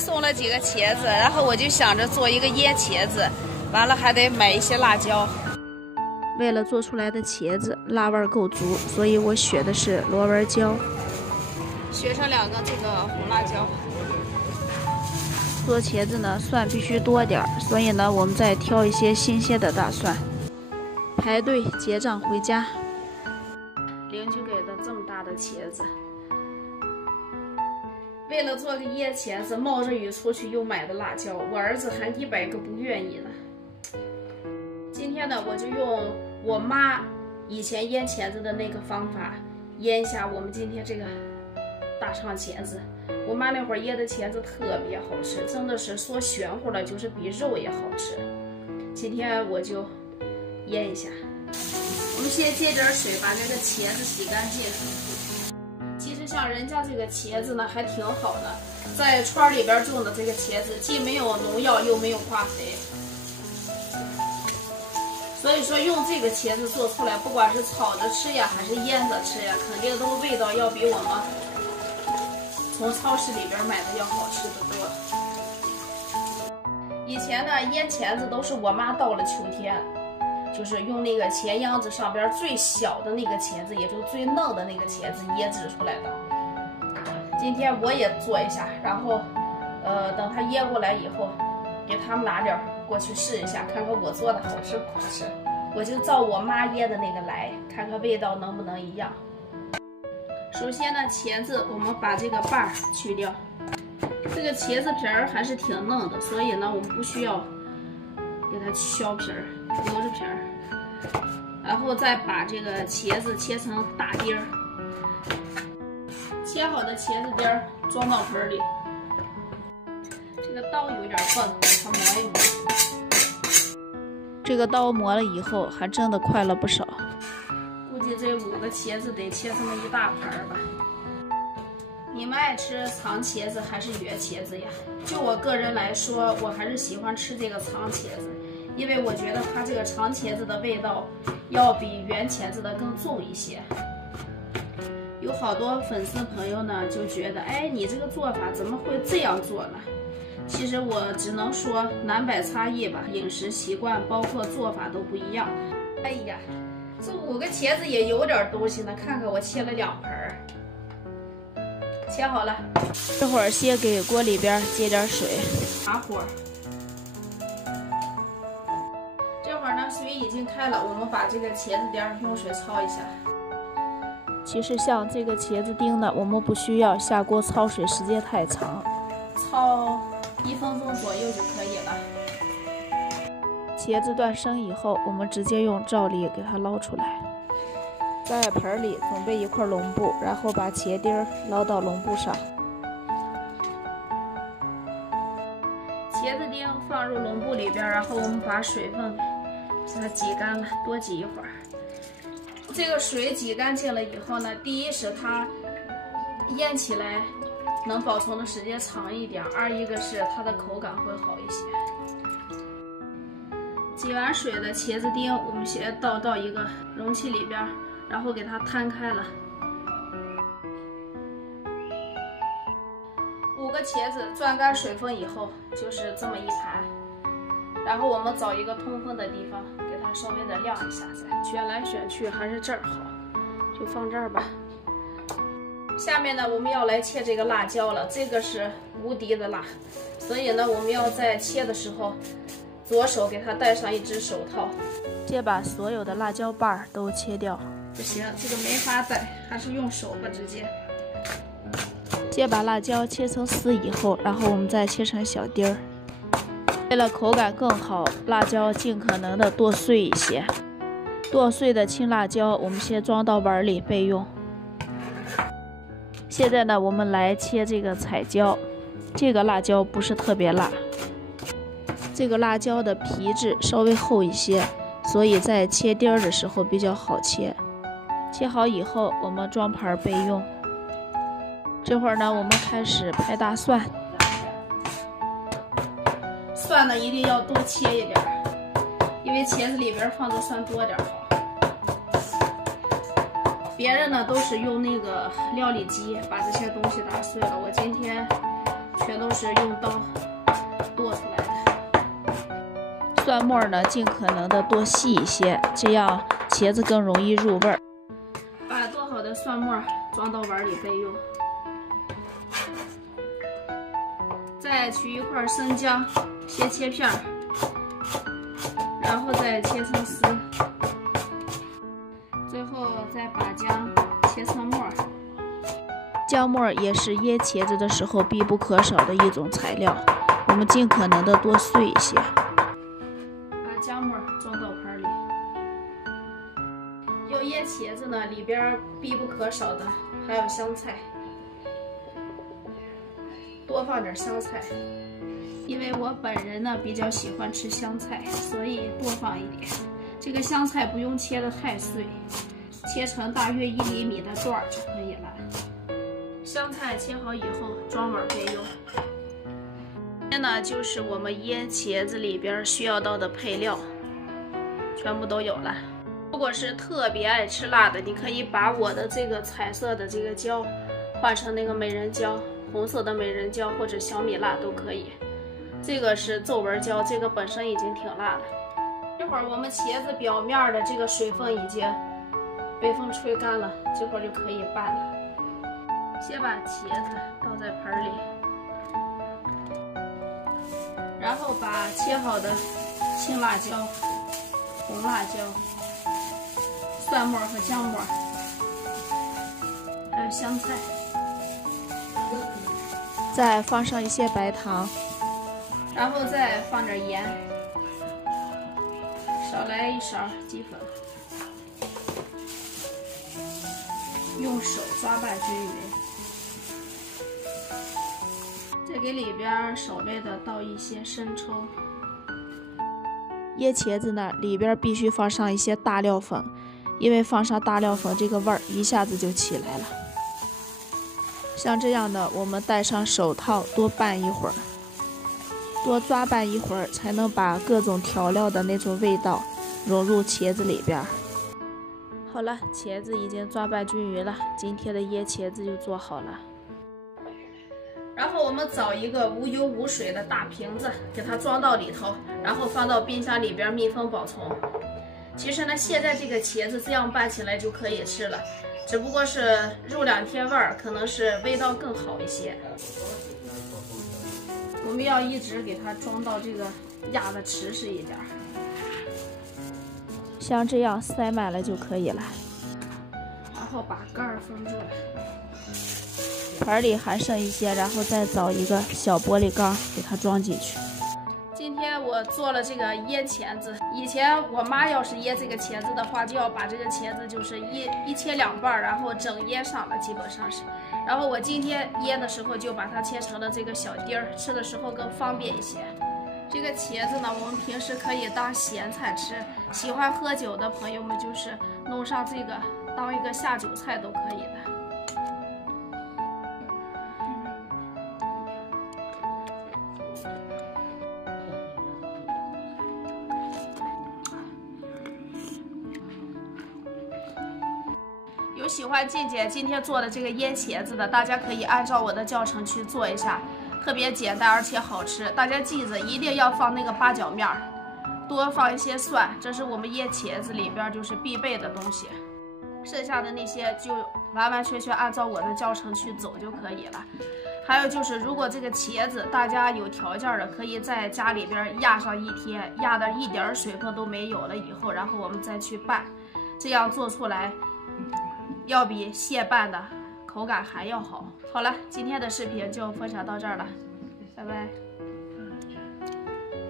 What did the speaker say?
送了几个茄子，然后我就想着做一个腌茄子，完了还得买一些辣椒。为了做出来的茄子辣味够足，所以我选的是螺纹椒，选上2个这个红辣椒。做茄子呢，蒜必须多点，所以呢，我们再挑一些新鲜的大蒜。排队结账回家。邻居给的这么大的茄子。为了做个腌茄子，冒着雨出去又买的辣椒，我儿子还100个不愿意呢。今天呢，我就用我妈以前腌茄子的那个方法腌一下我们今天这个大肠茄子。我妈那会儿腌的茄子特别好吃，真的是说玄乎了，就是比肉也好吃。今天我就腌一下。我们先接点水，把这个茄子洗干净。其实像人家这个茄子呢，还挺好的，在圈里边种的这个茄子，既没有农药，又没有化肥。所以说用这个茄子做出来，不管是炒着吃呀，还是腌着吃呀，肯定都味道要比我们从超市里边买的要好吃得多。以前呢，腌茄子都是我妈到了秋天，就是用那个茄秧子上边最小的那个茄子，也就最嫩的那个茄子腌制出来的。今天我也做一下，然后等它腌过来以后，给他们拿点过去试一下，看看我做的好吃不好吃。我就照我妈腌的那个来，看看味道能不能一样。首先呢，茄子我们把这个瓣儿去掉，这个茄子皮儿还是挺嫩的，所以呢我们不需要给它削皮儿，留着皮儿。然后再把这个茄子切成大丁儿，切好的茄子丁儿装到盆里。这个刀有点笨，给它磨一磨。这个刀磨了以后，还真的快了不少。估计这5个茄子得切这么一大盘吧。你们爱吃长茄子还是圆茄子呀？就我个人来说，我还是喜欢吃这个长茄子，因为我觉得它这个长茄子的味道要比圆茄子的更重一些。有好多粉丝朋友呢就觉得，哎，你这个做法怎么会这样做呢？其实我只能说南北差异吧，饮食习惯包括做法都不一样。哎呀，这5个茄子也有点东西呢，看看我切了2盆儿，切好了。这会儿先给锅里边接点水，打火。这会儿呢，水已经开了，我们把这个茄子丁用水焯一下。其实像这个茄子丁呢，我们不需要下锅焯水时间太长，焯1分钟左右就可以了。茄子断生以后，我们直接用罩篱给它捞出来，在盆里准备一块笼布，然后把茄丁捞到笼布上。茄子丁放入笼布里边，然后我们把水分给它挤干了，多挤一会儿。这个水挤干净了以后呢，第一是它腌起来能保存的时间长一点，二一个是它的口感会好一些。挤完水的茄子丁，我们先倒到一个容器里边，然后给它摊开了。5个茄子攥干水分以后，就是这么一盘。然后我们找一个通风的地方，给它稍微的晾一下再。选来选去还是这儿好，就放这儿吧。下面呢，我们要来切这个辣椒了，这个是无敌的辣，所以呢，我们要在切的时候，左手给它戴上一只手套，先把所有的辣椒瓣都切掉。不行，这个没法戴，还是用手吧，直接。先把辣椒切成丝以后，然后我们再切成小丁儿。为了口感更好，辣椒尽可能的剁碎一些。剁碎的青辣椒，我们先装到碗里备用。现在呢，我们来切这个彩椒。这个辣椒不是特别辣，这个辣椒的皮质稍微厚一些，所以在切丁儿的时候比较好切。切好以后，我们装盘备用。这会儿呢，我们开始拍大蒜。蒜呢一定要多切一点，因为茄子里边放的蒜多点好。别人呢都是用那个料理机把这些东西打碎了，我今天全全都是用刀剁出来的。蒜末呢，尽可能的多细一些，这样茄子更容易入味儿。把剁好的蒜末装到碗里备用。再取一块生姜，先切片，然后再切成丝，最后再把姜切成末。姜末也是腌茄子的时候必不可少的一种材料，我们尽可能的多碎一些。把姜末装到盘里。要腌茄子呢，里边必不可少的还有香菜，多放点香菜，因为我本人呢比较喜欢吃香菜，所以多放一点。这个香菜不用切得太碎，切成大约1厘米的段就可以了。香菜切好以后装碗备用。这呢就是我们腌茄子里边需要到的配料，全部都有了。如果是特别爱吃辣的，你可以把我的这个彩色的这个椒换成那个美人椒，红色的美人椒或者小米辣都可以。这个是皱纹椒，这个本身已经挺辣了。这会儿我们茄子表面的这个水分已经被风吹干了，这会儿就可以拌了。先把茄子倒在盆里，然后把切好的青辣椒、红辣椒、蒜末和姜末，还有香菜，再放上一些白糖，然后再放点盐，少来1勺鸡粉，用手抓拌均匀。再给里边稍微的倒一些生抽。腌茄子呢，里边必须放上一些大料粉，因为放上大料粉，这个味儿一下子就起来了。像这样的，我们戴上手套多拌一会儿，多抓拌一会儿，才能把各种调料的那种味道融入茄子里边。好了，茄子已经抓拌均匀了，今天的腌茄子就做好了。然后我们找一个无油无水的大瓶子，给它装到里头，然后放到冰箱里边密封保存。其实呢，现在这个茄子这样拌起来就可以吃了，只不过是入2天味儿，可能是味道更好一些。我们要一直给它装到这个压得实实一点，像这样塞满了就可以了。然后把盖儿封住了。盆里还剩一些，然后再找一个小玻璃缸给它装进去。今天我做了这个腌茄子，以前我妈要是腌这个茄子的话，就要把这个茄子就是一切2半，然后整腌上了，基本上是。然后我今天腌的时候就把它切成了这个小丁儿，吃的时候更方便一些。这个茄子呢，我们平时可以当咸菜吃，喜欢喝酒的朋友们就是弄上这个当一个下酒菜都可以的。有喜欢静姐今天做的这个腌茄子的，大家可以按照我的教程去做一下，特别简单而且好吃。大家记着一定要放那个八角面，多放一些蒜，这是我们腌茄子里边就是必备的东西。剩下的那些就完完全全按照我的教程去走就可以了。还有就是，如果这个茄子大家有条件的，可以在家里边压上1天，压的一点水分都没有了以后，然后我们再去拌，这样做出来要比现拌的口感还要好。好了，今天的视频就分享到这儿了，拜拜。